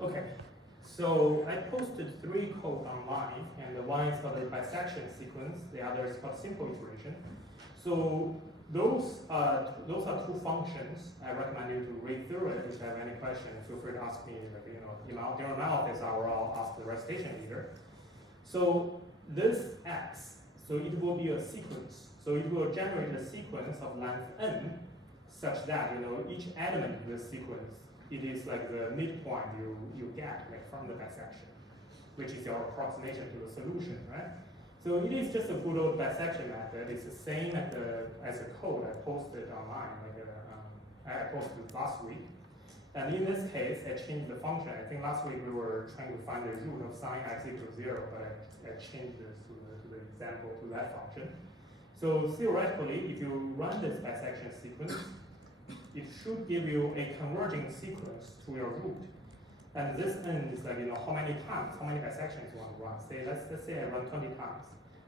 Okay, so I posted 3 code online, and the one is called the bisection sequence, the other is called simple iteration. So those are 2 functions. I recommend you to read through it. If you have any questions, feel free to ask me, during my office hour, I'll ask the recitation leader. So this X, so it will be a sequence. So it will generate a sequence of length n, such that each element in this sequence, it is like the midpoint you get from the bisection, which is your approximation to the solution, right? So it is just a good old bisection method. It's the same as the code I posted online, I posted last week. And in this case, I changed the function. I think last week we were trying to find the root of sine x equals 0, but I changed this to the example to that function. So theoretically, if you run this bisection sequence, it should give you a converging sequence to your root. And this n is like, how many bisections you want to run. Let's say I run 20 times.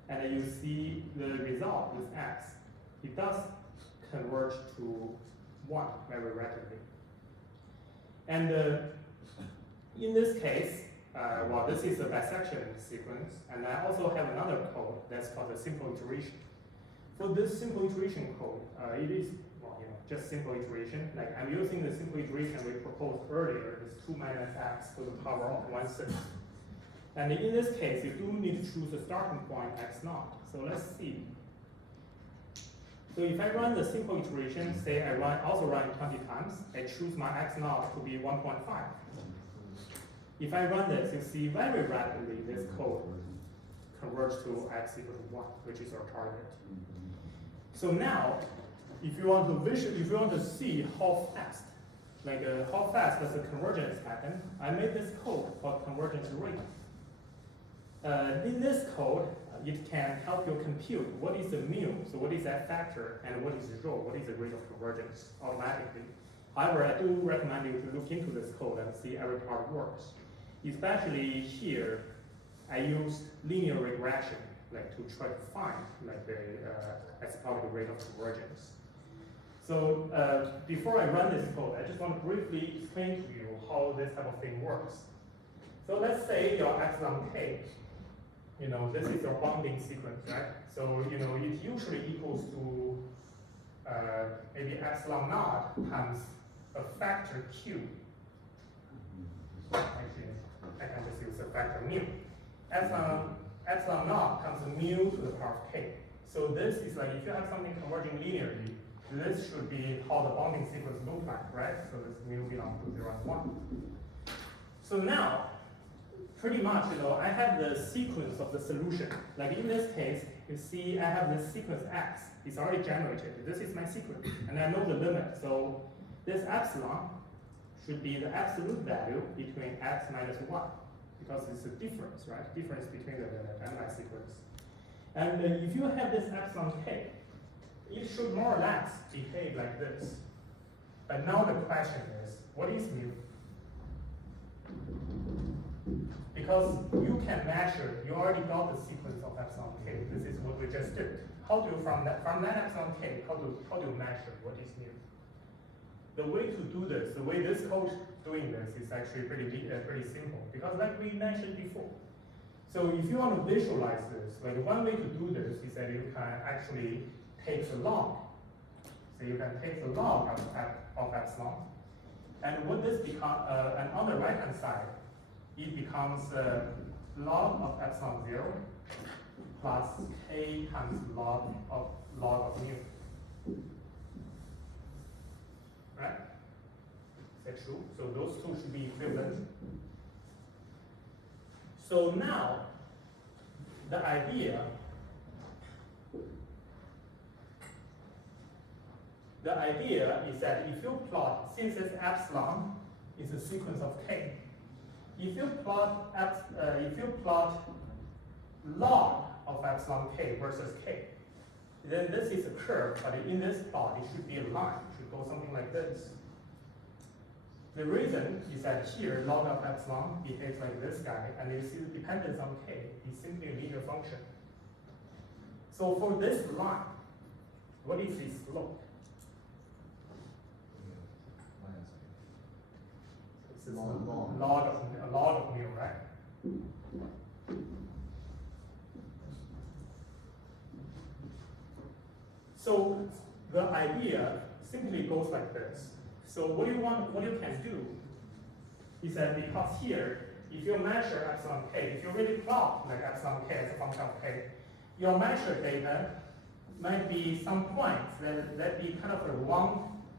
And then you see the result with x. It does converge to 1 very rapidly. And in this case, this is a bisection sequence. And I also have another code that's called the simple iteration. For this simple iteration code, it is just simple iteration. Like I'm using the simple iteration we proposed earlier, is 2 minus x to the power of 1/6. And in this case, you do need to choose a starting point x0. So let's see. So if I run the simple iteration, say I also run 20 times, I choose my x0 to be 1.5. If I run this, you see very rapidly this code converges to x equal to 1, which is our target. So now, if you want to see how fast, how fast does the convergence happen, I made this code called convergence rate. In this code, it can help you compute what is the mu, so what is that factor, and what is the rho, what is the rate of convergence automatically. However, I do recommend you to look into this code and see every part works. Especially here, I used linear regression, to try to find the asymptotic rate of convergence. So before I run this code, I just want to briefly explain to you how this type of thing works. So let's say your epsilon k, this is your bounding sequence, right? So it usually equals to maybe epsilon naught times a factor q. Actually, I can just use a factor mu. Epsilon naught times mu to the power of k. So this is like if you have something converging linearly, this should be how the bounding sequence looks like, right? So this mu belongs to 0 and 1. So now, pretty much, I have the sequence of the solution. Like in this case, you see I have this sequence x. It's already generated. This is my sequence. And I know the limit. So this epsilon should be the absolute value between x minus 1. Because it's a difference, right? Difference between the limit and my sequence. And if you have this epsilon k, it should more or less behave like this. But now the question is, what is mu? Because you can measure, you already got the sequence of epsilon k. This is what we just did. How do you, from that epsilon k, how do you measure what is mu? The way to do this, the way this code doing this is actually pretty simple. Because like we mentioned before. So if you want to visualize this, one way to do this is that you can actually take the log. So you can take the log of epsilon. And what this becomes, and on the right hand side, it becomes log of epsilon 0 plus k times log of mu. Right? Is that true? So those two should be equivalent. So now, the idea is that if you plot, since this epsilon is a sequence of k, if you plot log of epsilon k versus k, then this is a curve, but in this plot it should be a line. It should go something like this. The reason is that here log of epsilon behaves like this guy, and you see the dependence on k is simply a linear function. So for this line, what is its slope? This is a lot of mu, right? So the idea simply goes like this. So what you can do is that because here, if you measure epsilon k, if you really plot like epsilon k as a function of k, your measured data might be some points that be kind of a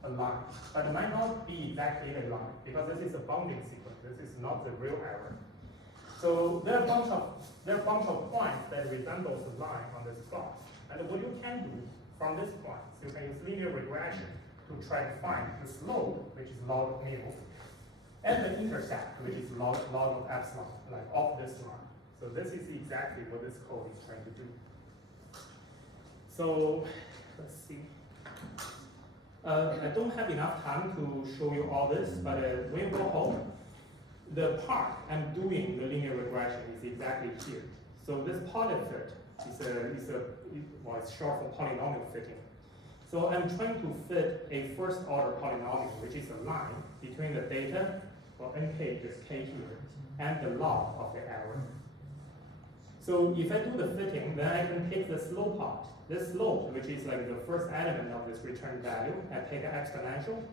line, but it might not be exactly a line because this is a bounding sequence. This is not the real error. So there are a bunch of points that resembles a line on this plot. And what you can do from this point, you can use linear regression to try to find the slope, which is log of mu, and the intercept, which is log of epsilon, like off this line. So this is exactly what this code is trying to do. So let's see. I don't have enough time to show you all this, but when you go home, the part I'm doing the linear regression is exactly here. So this polyfit it's short for polynomial fitting. So I'm trying to fit a first order polynomial, which is a line between the data, or nk, just k here, and the log of the error. So if I do the fitting, then I can take the slope part. This slope, which is like the first element of this return value, and take an exponential,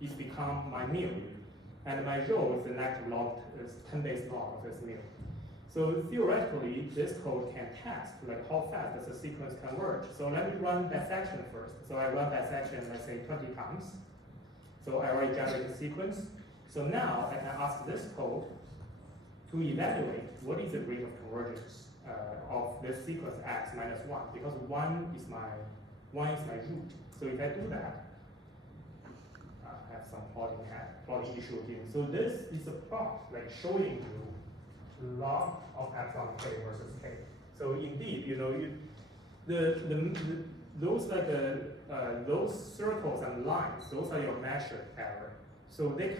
it's become my mu. And my rho is the negative log, is 10 base log of this mu. So theoretically, this code can test like how fast does the sequence converge. So let me run dissection first. So I run dissection, let's say 20 times. So I already generate the sequence. So now I can ask this code to evaluate what is the rate of convergence of this sequence x minus 1, because 1 is my root. So if I do that, I have some plotting issue here. So this is a plot like showing you log of epsilon k versus k. So indeed, those circles and lines, those are your measured error. So they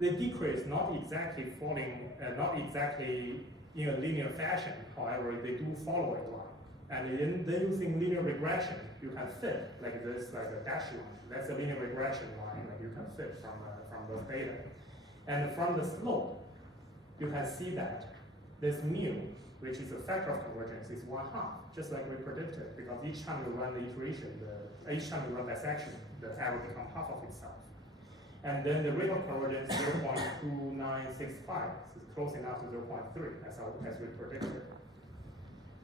decrease, not exactly falling, not exactly in a linear fashion. However, they do follow a line. And then using linear regression, you can fit like this, like a dash line. That's a linear regression line that you can fit from those data. And from the slope, you can see that this mu, which is a factor of convergence, is 1/2, just like we predicted, because each time you run the iteration, each time you run dissection, the error becomes half of itself. And then the rate of convergence 0.2965, is close enough to 0.3 as we predicted.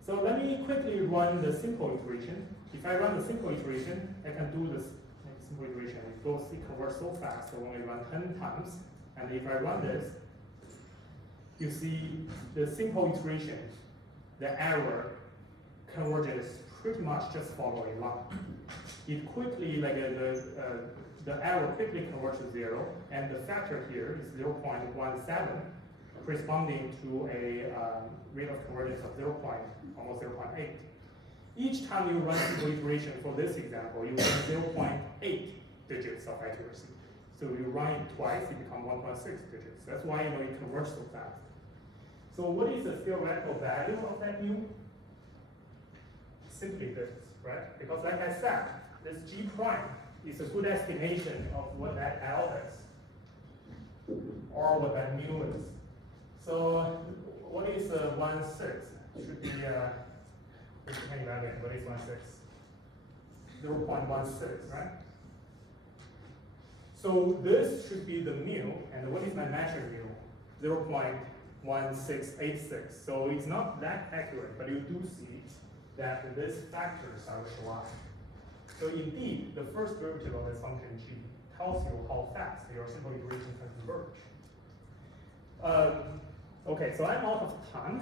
So let me quickly run the simple iteration. If I run the simple iteration, I can do this simple iteration. It converts so fast, so only run 10 times. And if I run this, you see the simple iteration, the error converges pretty much just follow a line. It quickly, like the error quickly converts to 0, and the factor here is 0.17, corresponding to a rate of convergence of almost 0.8. Each time you run simple iteration for this example, you run 0.8 digits of accuracy. So you run it twice, it becomes 1.6 digits. That's why it converts so fast. So what is the theoretical value of that mu? Simply this, right? Because like I said, this G prime is a good estimation of what that L is, or what that mu is. So what is 1/6? Should be, can evaluate what is 1/6? 0.16, right? So this should be the mu, and what is my measured mu? 0.1686. So it's not that accurate, but you do see that these factors are show up. So indeed, the first derivative of this function g tells you how fast your simple iteration can converge. Okay, so I'm out of time.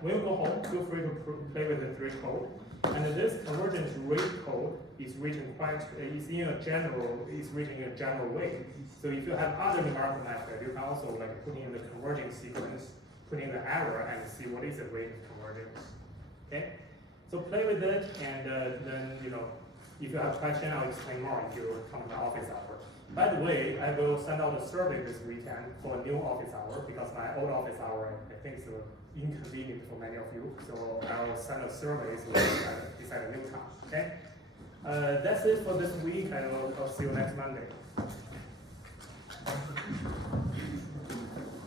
When you go home, feel free to play with the 3 code. And this convergence rate code is written written in a general way. So if you have other numerical method, you can also put in the converging sequence, put in the error, and see what is the rate of convergence. Okay, so play with it, and then if you have questions, I'll explain more if you come to the office hour. By the way, I will send out a survey this weekend for a new office hour because my old office hour I think is inconvenient for many of you. So I will send a survey so decide a new time. Okay, that's it for this week. I'll see you next Monday.